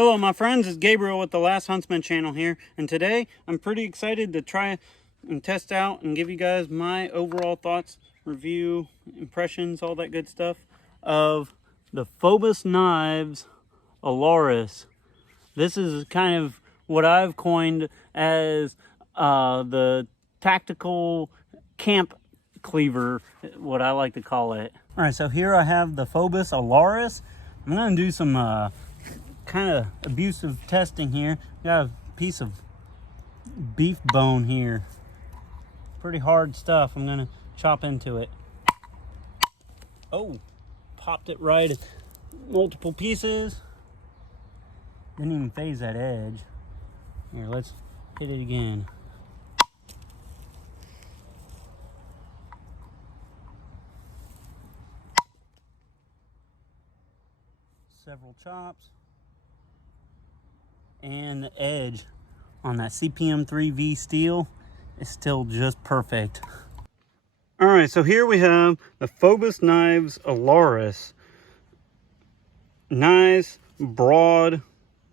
Hello my friends, it's Gabriel with the Last Huntsman channel here, and today I'm pretty excited to try and test out and give you guys my overall thoughts, review, impressions, all that good stuff of the FOBOS Knives Alaris. This is kind of what I've coined as the tactical camp cleaver, what I like to call it. Alright, so here I have the FOBOS Alaris. I'm going to do some kind of abusive testing here. Got a piece of beef bone here. Pretty hard stuff. I'm gonna chop into it. Oh, popped it right at multiple pieces. Didn't even phase that edge. Here, let's hit it again. Several chops. And the edge on that CPM 3V steel is still just perfect. All right, so here we have the FOBOS Knives Alaris. Nice, broad,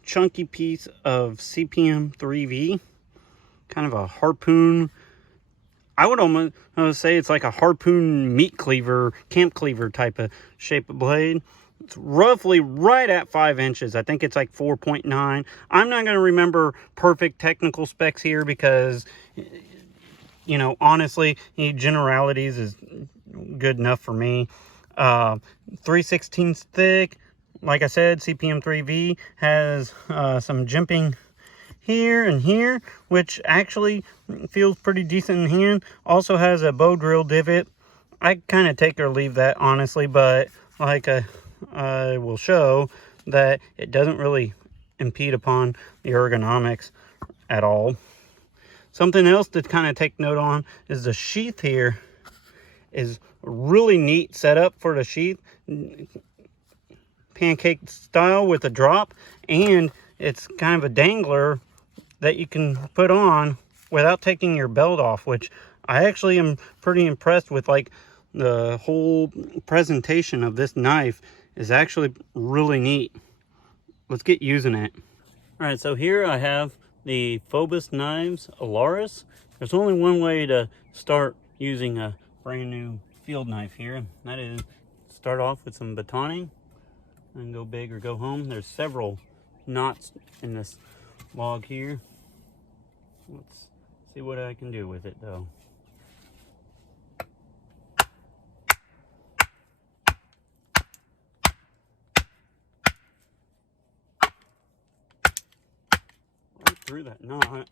chunky piece of CPM 3V. Kind of a harpoon. I would almost say it's like a harpoon meat cleaver, camp cleaver type of shape of blade. It's roughly right at 5 inches. I think it's like 4.9. I'm not going to remember perfect technical specs here because, you know, honestly, generalities is good enough for me. 3/16 thick. Like I said, CPM 3V has some jimping here and here, which actually feels pretty decent in hand. Also has a bow drill divot. I kind of take or leave that, honestly, but like I will show that it doesn't really impede upon the ergonomics at all. Something else to kind of take note on is the sheath here is really neat setup for the sheath. Pancake style with a drop, and it's kind of a dangler that you can put on without taking your belt off, which I actually am pretty impressed with. Like, the whole presentation of this knife is actually really neat. Let's get using it. All right, so here I have the FOBOS Knives Alaris. There's only one way to start using a brand new field knife here, and that is start off with some batoning and go big or go home. There's several knots in this log here. Let's see what I can do with it though. Through that knot.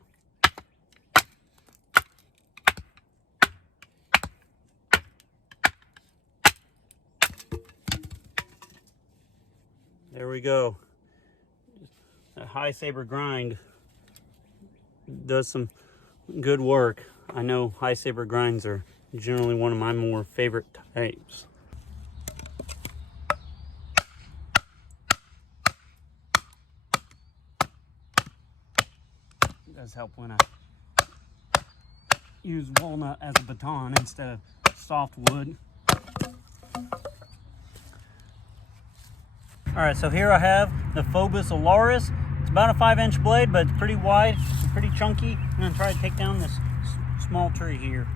There we go. That high saber grind does some good work. I know high saber grinds are generally one of my more favorite types. Does help when I use walnut as a baton instead of soft wood. Alright, so here I have the FOBOS Alaris. It's about a 5-inch blade, but it's pretty wide and pretty chunky. I'm going to try to take down this small tree here.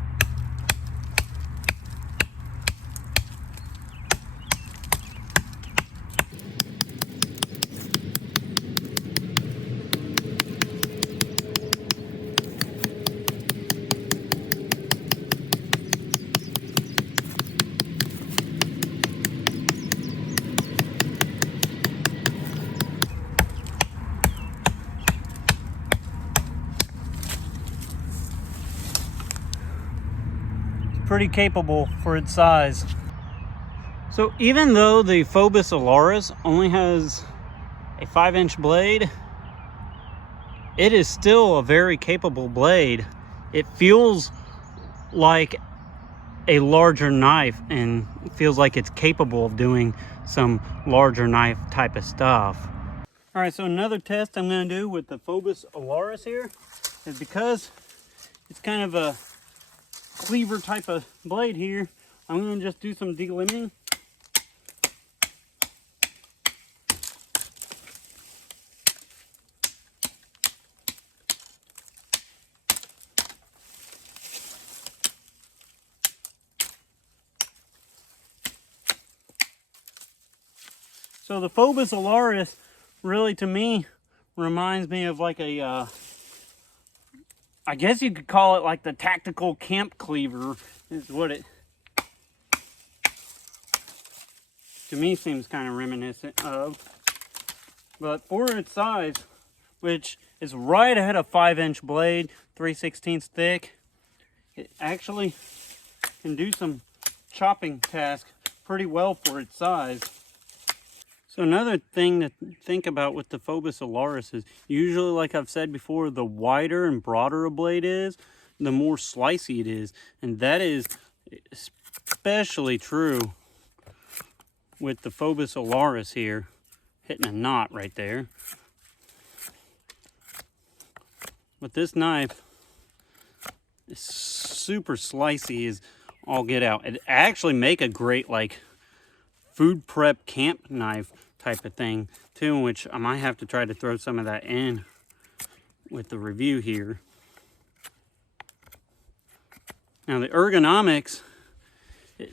Pretty capable for its size. So even though the FOBOS Alaris only has a 5-inch blade, it is still a very capable blade. It feels like a larger knife and feels like it's capable of doing some larger knife type of stuff. All right, so another test I'm going to do with the FOBOS Alaris here is, because it's kind of a cleaver type of blade here, I'm going to just do some delimiting. So the FOBOS Alaris really, to me, reminds me of like a, I guess you could call it like the tactical camp cleaver, is what it, to me, seems kind of reminiscent of. But for its size, which is right ahead of 5-inch blade, 3/16 thick, it actually can do some chopping task pretty well for its size. So another thing to think about with the FOBOS Alaris is usually, like I've said before, the wider and broader a blade is, the more slicey it is. And that is especially true with the FOBOS Alaris here, hitting a knot right there. But this knife is super slicey as all get out. It actually make a great like food prep camp knife type of thing too, which I might have to try to throw some of that in with the review here. Now the ergonomics,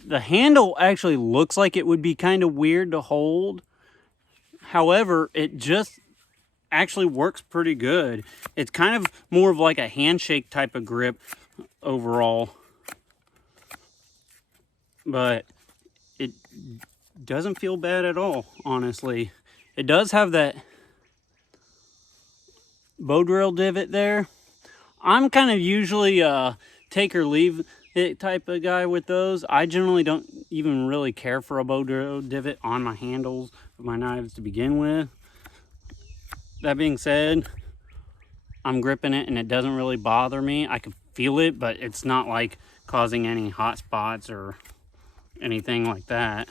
the handle actually looks like it would be kind of weird to hold. However, it just actually works pretty good. It's kind of more of like a handshake type of grip overall, but it doesn't feel bad at all, honestly. It does have that bow drill divot there. I'm kind of usually take or leave it type of guy with those. I generally don't even really care for a bow drill divot on my handles of my knives to begin with. That being said, I'm gripping it and it doesn't really bother me. I can feel it, but it's not like causing any hot spots or anything like that.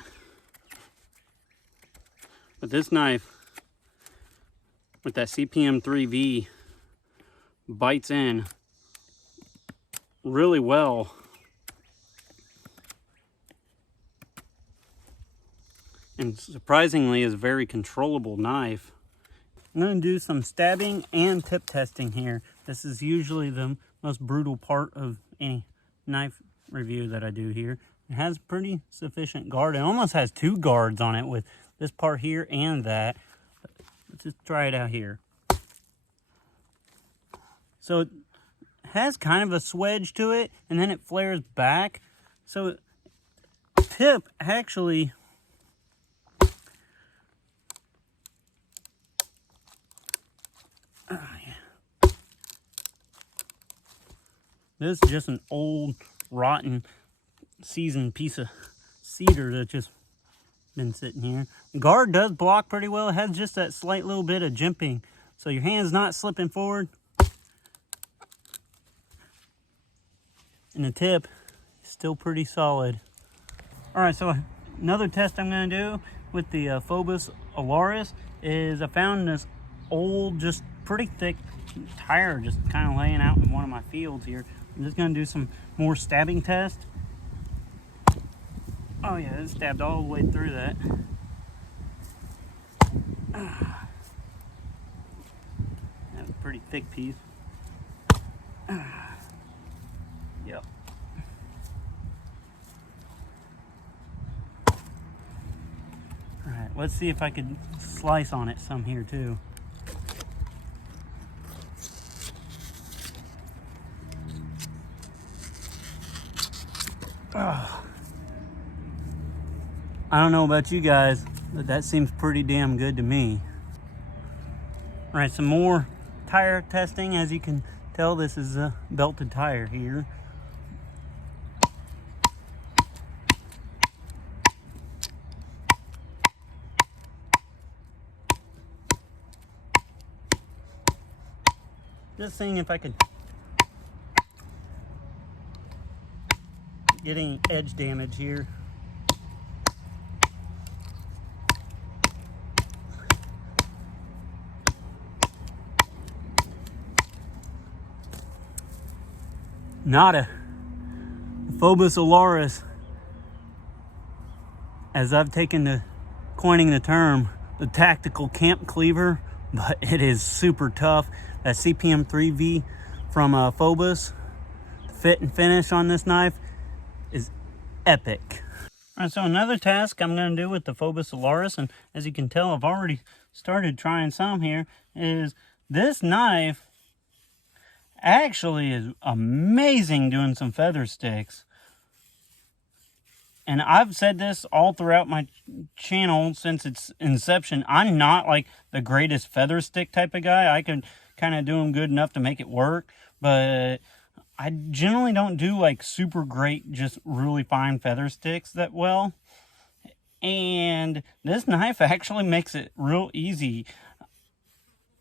But this knife with that CPM 3V bites in really well. And surprisingly is a very controllable knife. I'm going to do some stabbing and tip testing here. This is usually the most brutal part of any knife review that I do here. It has pretty sufficient guard. It almost has two guards on it with this part here and that. Let's just try it out here. So it has kind of a swedge to it, and then it flares back. So tip actually this is just an old, rotten, seasoned piece of cedar that's just been sitting here. The guard does block pretty well. It has just that slight little bit of jimping, so your hand's not slipping forward. And the tip is still pretty solid. All right, so another test I'm going to do with the FOBOS Alaris is I found this old, just pretty thick tire just kind of laying out in one of my fields here. I'm just going to do some more stabbing tests. Oh yeah, it stabbed all the way through that. That's a pretty thick piece. Yep. Alright, let's see if I could slice on it some here too. Oh. I don't know about you guys, but that seems pretty damn good to me. All right, some more tire testing. As you can tell, this is a belted tire here. Just seeing if I could get any edge damage here. Nada. FOBOS Alaris, as I've taken to coining the term, the tactical camp cleaver, but it is super tough. That CPM 3V from FOBOS, the fit and finish on this knife is epic. All right, so another task I'm going to do with the FOBOS Alaris, and as you can tell, I've already started trying some here, is this knife actually is amazing doing some feather sticks. And I've said this all throughout my channel since its inception. I'm not like the greatest feather stick type of guy. I can kind of do them good enough to make it work, but I generally don't do like super great, just really fine feather sticks that well. And this knife actually makes it real easy.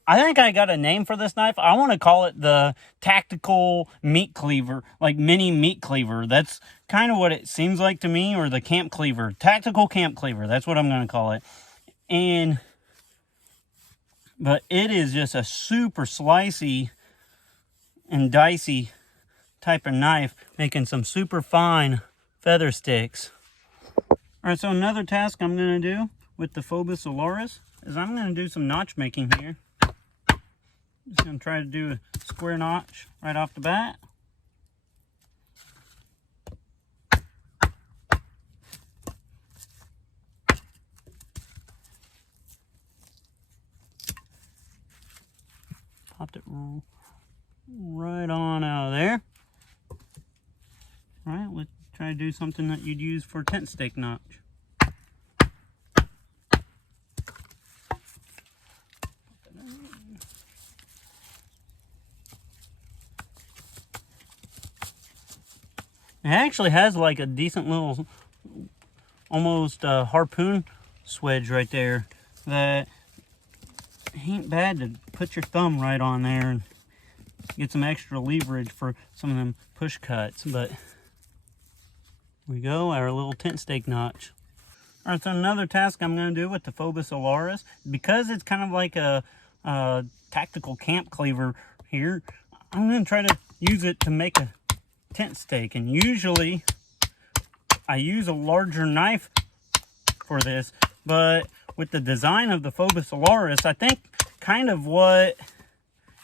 I think I got a name for this knife. I want to call it the tactical meat cleaver, like mini meat cleaver. That's kind of what it seems like to me, or the camp cleaver, tactical camp cleaver. That's what I'm going to call it. But it is just a super slicey and dicey type of knife, making some super fine feather sticks. All right, so another task I'm going to do with the FOBOS Alaris is I'm going to do some notch making here. Just going to try to do a square notch right off the bat. Popped it right on out of there. All right, let's try to do something that you'd use for tent stake notch. It actually has like a decent little, almost harpoon swedge right there that ain't bad to put your thumb right on there and get some extra leverage for some of them push cuts. But here we go, our little tent stake notch. All right, so another task I'm going to do with the FOBOS Alaris, because it's kind of like a tactical camp cleaver here, I'm going to try to use it to make a tent stake. And usually I use a larger knife for this, but with the design of the FOBOS Alaris, I think kind of what,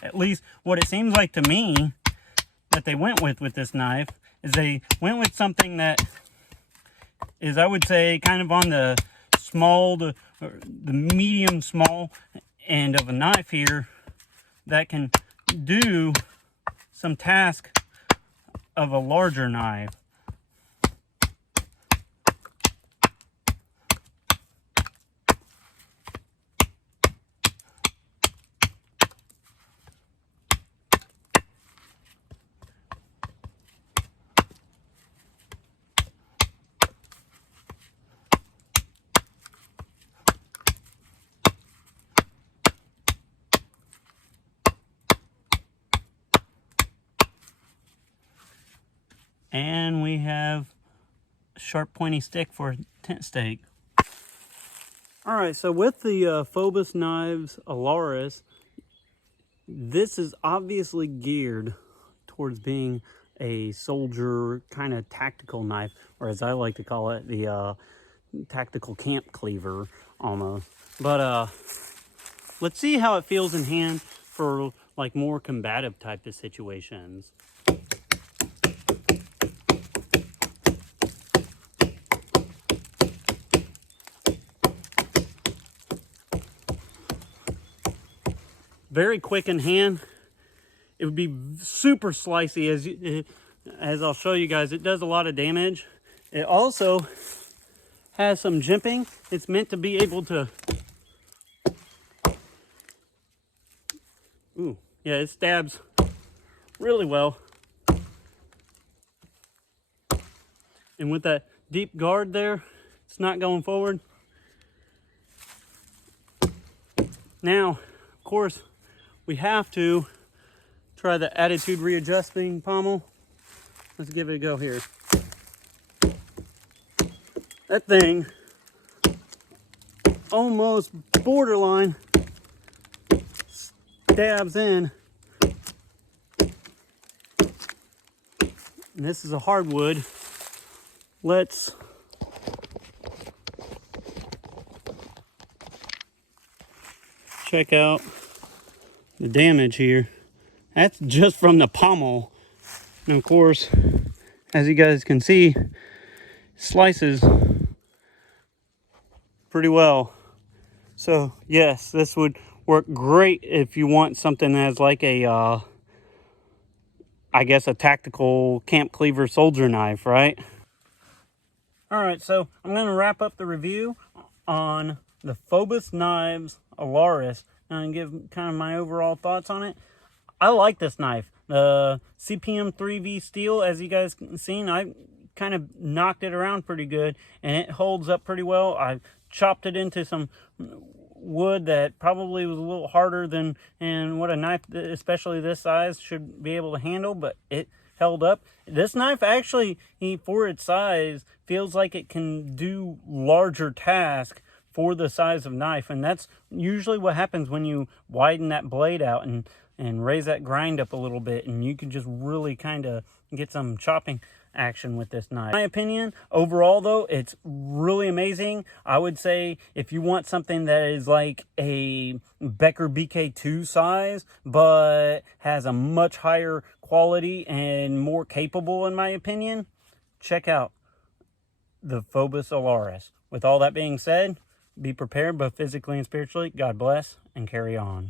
at least what it seems like to me, that they went with this knife is they went with something that is, I would say, kind of on the small to the medium small end of a knife here that can do some task of a larger knife. And we have a sharp pointy stick for a tent stake. All right, so with the FOBOS Knives Alaris, this is obviously geared towards being a soldier kind of tactical knife, or as I like to call it, the tactical camp cleaver almost. But let's see how it feels in hand for like more combative type of situations. Very quick in hand. It would be super slicey, as I'll show you guys. It does a lot of damage. It also has some jimping. It's meant to be able to, ooh, yeah, it stabs really well. And with that deep guard there, it's not going forward. Now, of course, we have to try the attitude readjusting pommel. Let's give it a go here. That thing almost borderline stabs in. And this is a hardwood. Let's check out the damage here. That's just from the pommel. And of course, as you guys can see, slices pretty well. So yes, this would work great if you want something that has like a I guess a tactical camp cleaver soldier knife, right? All right, so I'm going to wrap up the review on the FOBOS Knives Alaris and give kind of my overall thoughts on it. I like this knife. The CPM 3V steel, as you guys can see, I kind of knocked it around pretty good, and it holds up pretty well. I chopped it into some wood that probably was a little harder than and what a knife, especially this size, should be able to handle, but it held up. This knife actually, for its size, feels like it can do larger tasks for the size of knife, and that's usually what happens when you widen that blade out and raise that grind up a little bit, and you can just really kind of get some chopping action with this knife. In my opinion, overall though, it's really amazing. I would say if you want something that is like a Becker BK2 size, but has a much higher quality and more capable, in my opinion, check out the FOBOS Alaris. With all that being said, be prepared both physically and spiritually. God bless, and carry on.